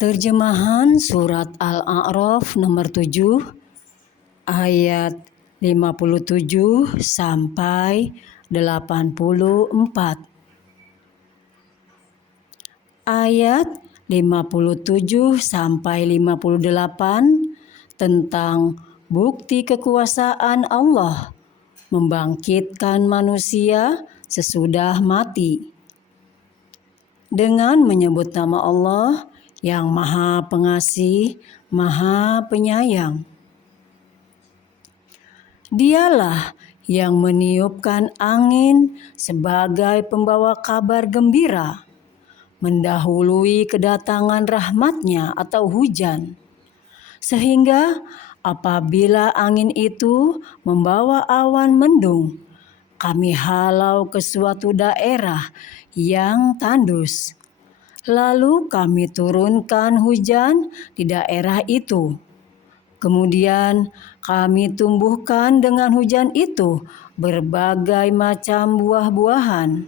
Terjemahan Surat Al-A'raf nomor 7 ayat 57 sampai 84. Ayat 57 sampai 58 tentang bukti kekuasaan Allah membangkitkan manusia sesudah mati. Dengan menyebut nama Allah yang Maha Pengasih, Maha Penyayang. Dialah yang meniupkan angin sebagai pembawa kabar gembira, mendahului kedatangan rahmat-Nya atau hujan, sehingga apabila angin itu membawa awan mendung, kami halau ke suatu daerah yang tandus. Lalu kami turunkan hujan di daerah itu. Kemudian kami tumbuhkan dengan hujan itu berbagai macam buah-buahan.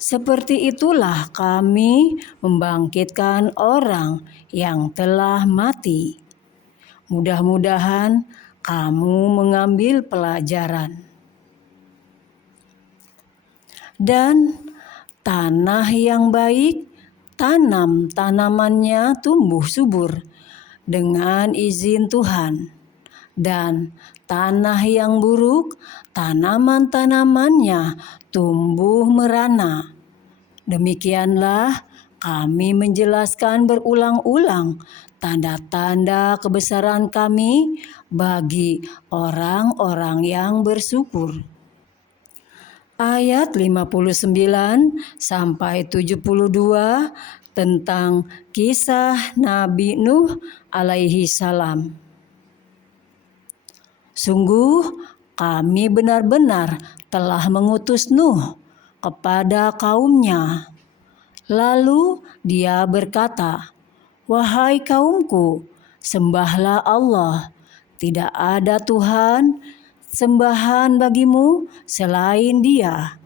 Seperti itulah kami membangkitkan orang yang telah mati. Mudah-mudahan kamu mengambil pelajaran. Dan tanah yang baik, tanam tanamannya tumbuh subur dengan izin Tuhan. Dan tanah yang buruk, tanaman-tanamannya tumbuh merana. Demikianlah kami menjelaskan berulang-ulang tanda-tanda kebesaran kami bagi orang-orang yang bersyukur. Ayat 59 sampai 72 tentang kisah Nabi Nuh alaihi salam. Sungguh kami benar-benar telah mengutus Nuh kepada kaumnya. Lalu dia berkata, "Wahai kaumku, sembahlah Allah. Tidak ada Tuhan sembahan bagimu selain Dia.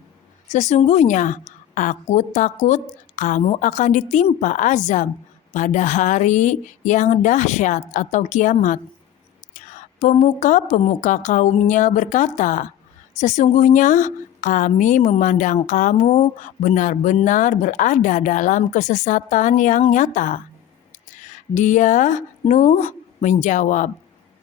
Sesungguhnya aku takut kamu akan ditimpa azab pada hari yang dahsyat atau kiamat." Pemuka-pemuka kaumnya berkata, "Sesungguhnya kami memandang kamu benar-benar berada dalam kesesatan yang nyata." Dia, Nuh, menjawab,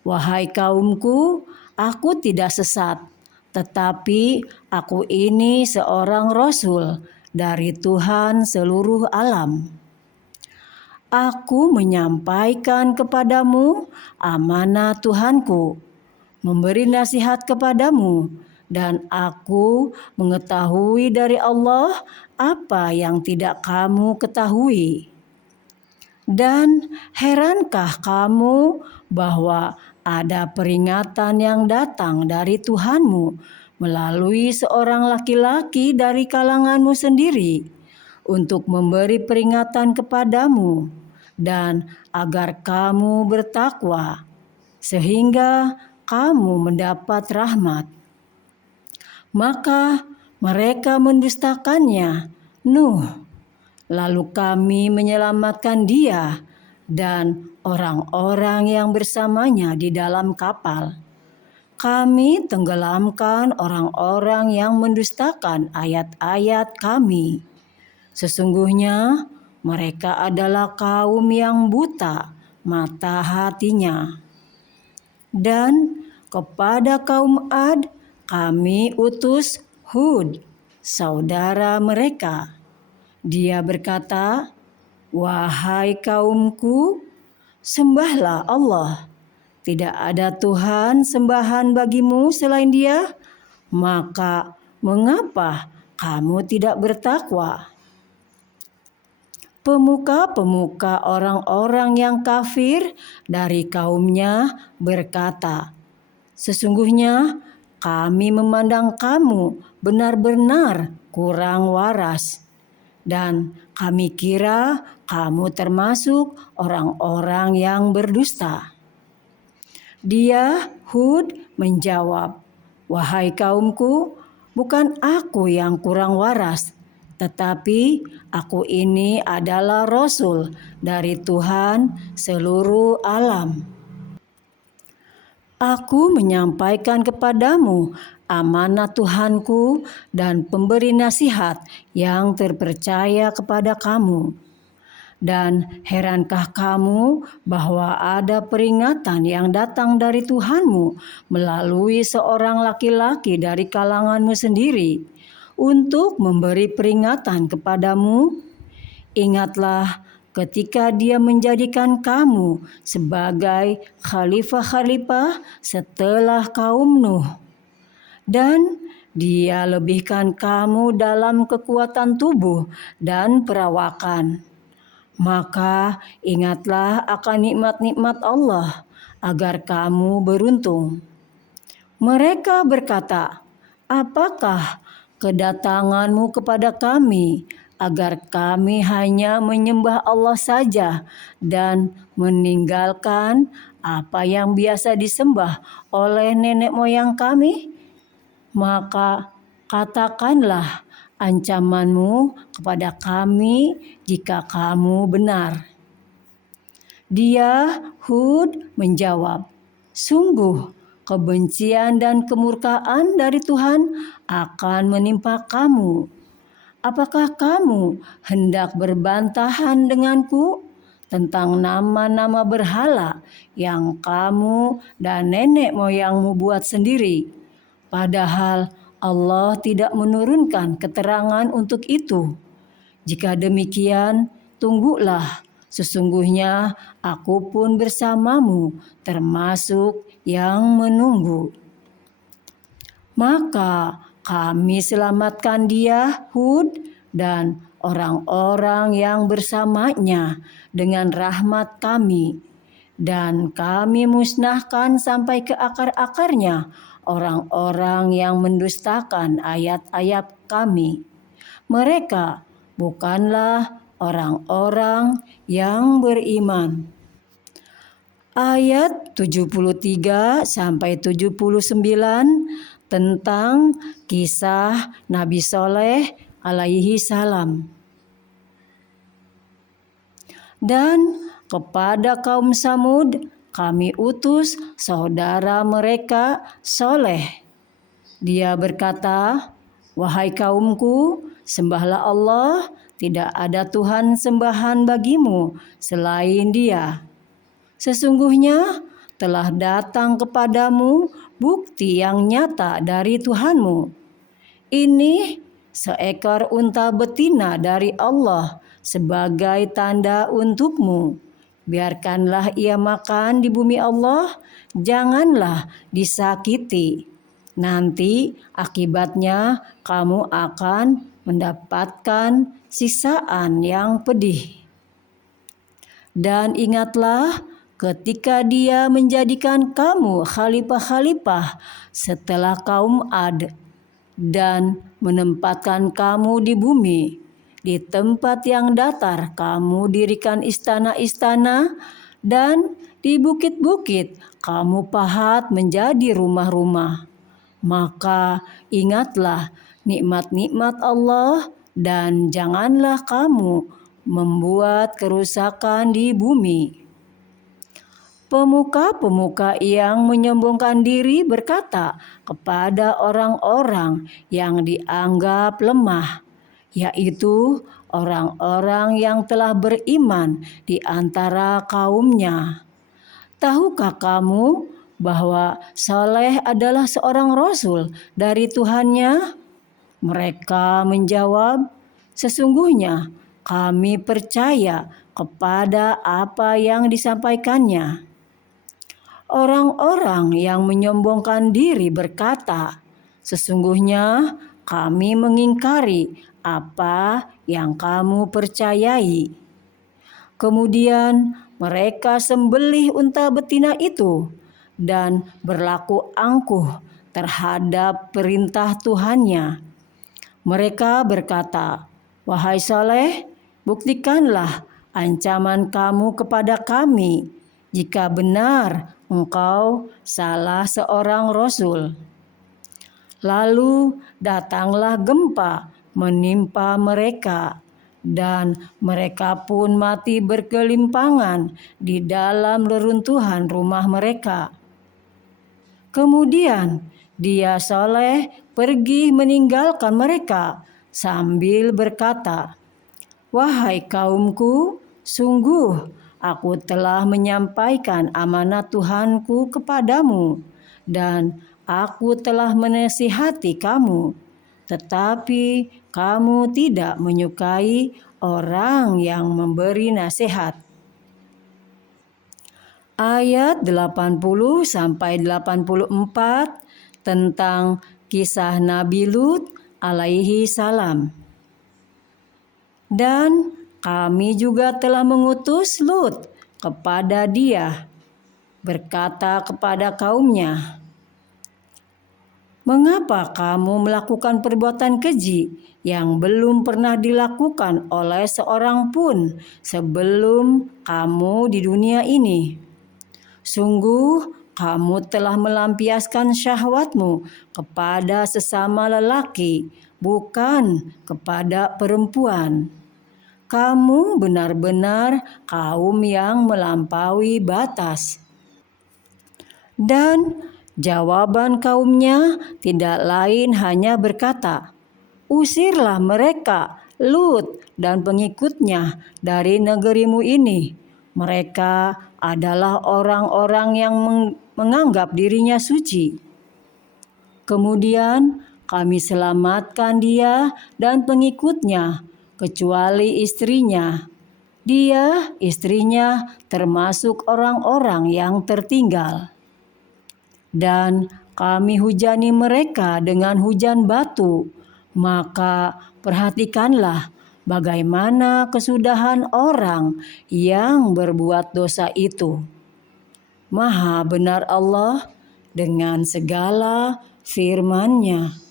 "Wahai kaumku, aku tidak sesat, tetapi aku ini seorang rasul dari Tuhan seluruh alam. Aku menyampaikan kepadamu amanah Tuhanku, memberi nasihat kepadamu, dan aku mengetahui dari Allah apa yang tidak kamu ketahui. Dan herankah kamu bahwa ada peringatan yang datang dari Tuhanmu melalui seorang laki-laki dari kalanganmu sendiri untuk memberi peringatan kepadamu dan agar kamu bertakwa sehingga kamu mendapat rahmat." Maka mereka mendustakannya, Nuh. Lalu kami menyelamatkan dia dan orang-orang yang bersamanya di dalam kapal. Kami tenggelamkan orang-orang yang mendustakan ayat-ayat kami. Sesungguhnya mereka adalah kaum yang buta mata hatinya. Dan kepada kaum Ad kami utus Hud, saudara mereka. Dia berkata, "Wahai kaumku, sembahlah Allah. Tidak ada Tuhan sembahan bagimu selain Dia. Maka mengapa kamu tidak bertakwa?" Pemuka-pemuka orang-orang yang kafir dari kaumnya berkata, "Sesungguhnya kami memandang kamu benar-benar kurang waras, dan kami kira kamu termasuk orang-orang yang berdusta." Dia, Hud, menjawab, "Wahai kaumku, bukan aku yang kurang waras, tetapi aku ini adalah Rasul dari Tuhan seluruh alam. Aku menyampaikan kepadamu amanat Tuhanku dan pemberi nasihat yang terpercaya kepada kamu. Dan herankah kamu bahwa ada peringatan yang datang dari Tuhanmu melalui seorang laki-laki dari kalanganmu sendiri untuk memberi peringatan kepadamu? Ingatlah ketika Dia menjadikan kamu sebagai khalifah-khalifah setelah kaum Nuh, dan Dia lebihkan kamu dalam kekuatan tubuh dan perawakan. Maka ingatlah akan nikmat-nikmat Allah agar kamu beruntung. Mereka berkata, apakah kedatanganmu kepada kami agar kami hanya menyembah Allah saja dan meninggalkan apa yang biasa disembah oleh nenek moyang kami? Maka katakanlah ancamanmu kepada kami jika kamu benar. Dia, Hud, menjawab, sungguh kebencian dan kemurkaan dari Tuhan akan menimpa kamu. Apakah kamu hendak berbantahan denganku tentang nama-nama berhala yang kamu dan nenek moyangmu buat sendiri? Padahal Allah tidak menurunkan keterangan untuk itu. Jika demikian, tunggulah, sesungguhnya aku pun bersamamu, termasuk yang menunggu. Maka kami selamatkan dia, Hud, dan orang-orang yang bersamanya dengan rahmat kami, dan kami musnahkan sampai ke akar-akarnya orang-orang yang mendustakan ayat-ayat kami. Mereka bukanlah orang-orang yang beriman. Ayat 73 sampai 79 tentang kisah Nabi Soleh alaihi salam. Dan kepada kaum Samud kami utus saudara mereka Soleh. Dia berkata, wahai kaumku, sembahlah Allah, tidak ada Tuhan sembahan bagimu selain Dia. Sesungguhnya telah datang kepadamu bukti yang nyata dari Tuhanmu. Ini seekor unta betina dari Allah sebagai tanda untukmu. Biarkanlah ia makan di bumi Allah, janganlah disakiti. Nanti akibatnya kamu akan mendapatkan siksaan yang pedih. Dan ingatlah ketika Dia menjadikan kamu khalifah-khalifah setelah kaum Ad dan menempatkan kamu di bumi. Di tempat yang datar kamu dirikan istana-istana, dan di bukit-bukit kamu pahat menjadi rumah-rumah. Maka ingatlah nikmat-nikmat Allah dan janganlah kamu membuat kerusakan di bumi. Pemuka-pemuka yang menyombongkan diri berkata kepada orang-orang yang dianggap lemah, yaitu orang-orang yang telah beriman di antara kaumnya, tahukah kamu bahwa Saleh adalah seorang rasul dari Tuhannya? Mereka menjawab, sesungguhnya kami percaya kepada apa yang disampaikannya. Orang-orang yang menyombongkan diri berkata, sesungguhnya kami mengingkari apa yang kamu percayai. Kemudian mereka sembelih unta betina itu dan berlaku angkuh terhadap perintah Tuhannya. Mereka berkata, wahai Saleh, buktikanlah ancaman kamu kepada kami jika benar engkau salah seorang rasul. Lalu datanglah gempa menimpa mereka, dan mereka pun mati bergelimpangan di dalam reruntuhan rumah mereka. Kemudian dia Saleh pergi meninggalkan mereka sambil berkata, "Wahai kaumku, sungguh aku telah menyampaikan amanat Tuhanku kepadamu, dan aku telah menasihati kamu, tetapi kamu tidak menyukai orang yang memberi nasihat." Ayat 80 sampai 84 tentang kisah Nabi Lut alaihi salam. Dan kami juga telah mengutus Lut kepada dia, berkata kepada kaumnya, "Mengapa kamu melakukan perbuatan keji yang belum pernah dilakukan oleh seorang pun sebelum kamu di dunia ini? Sungguh kamu telah melampiaskan syahwatmu kepada sesama lelaki, bukan kepada perempuan. Kamu benar-benar kaum yang melampaui batas." Dan jawaban kaumnya tidak lain hanya berkata, "Usirlah mereka, Lut dan pengikutnya dari negerimu ini. Mereka adalah orang-orang yang menganggap dirinya suci." Kemudian kami selamatkan dia dan pengikutnya, kecuali istrinya. Dia, istrinya, termasuk orang-orang yang tertinggal. Dan kami hujani mereka dengan hujan batu. Maka perhatikanlah bagaimana kesudahan orang yang berbuat dosa itu. Maha benar Allah dengan segala firman-Nya.